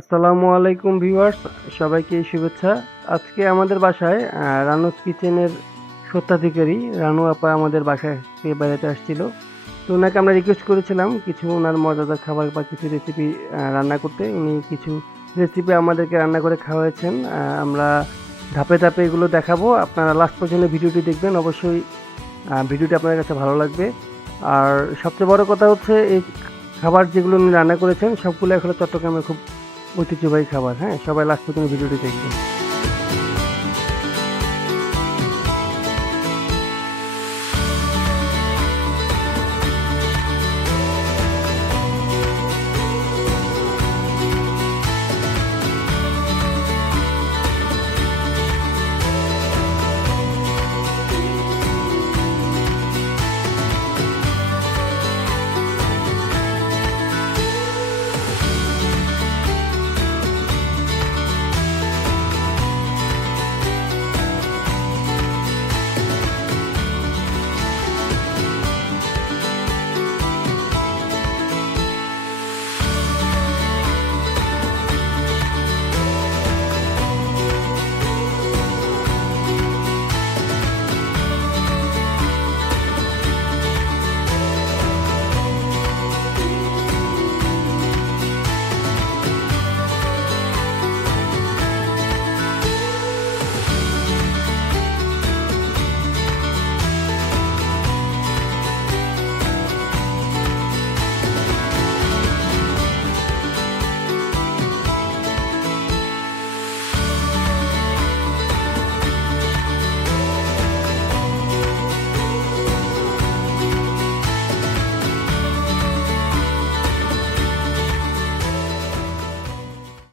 আসসালামু আলাইকুম ভিউয়ার্স, সবাইকে শুভেচ্ছা। আজকে আমাদের বাসায় রানুস কিচেনের স্বত্বাধিকারী রানু আপা আমাদের বাসায় থেকে বেড়াতে আসছিল। তো ওনাকে আমরা রিকোয়েস্ট করেছিলাম কিছু ওনার মজাদার খাবার বা কিছু রেসিপি রান্না করতে। উনি কিছু রেসিপি আমাদেরকে রান্না করে খাওয়াচ্ছেন। আমরা ধাপে ধাপে এগুলো দেখাবো। আপনারা লাস্ট পর্যন্ত ভিডিওটি দেখবেন, অবশ্যই ভিডিওটি আপনাদের কাছে ভালো লাগবে। আর সবচেয়ে বড় কথা হচ্ছে এই খাবার যেগুলো উনি রান্না করেছেন সবগুলো এখন চট্টগ্রামে খুব ঐতিহ্যবাহী খাবার। হ্যাঁ, সবাই লাস্ট পর্যন্ত ভিডিওটি দেখবেন।